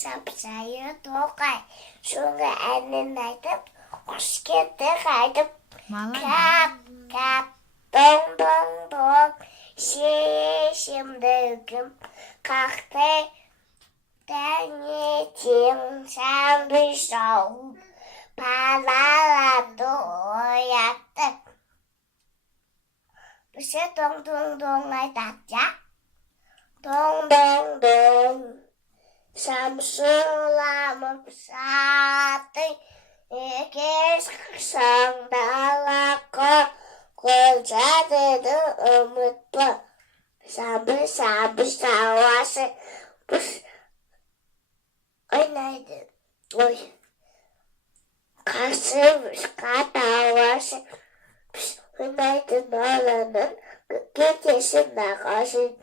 sapsayı doğay. Şunu eline aydım. Kuş gitti kaydım. Kap kap dong dong dong. Şimdi gün kalktı. Denizin sen bir soğuk. Paraladı yattı. Bir şey dong dong dong ay tatya. Dong dong dong. Samsulamım saati. İkiz sandalako. Koca dedi umutlu. Sabır sabır savaşı. Oy neydi? Oy. Kasırmış katavaşı. Oy neydi Nolan'ın gecesinde kaşın.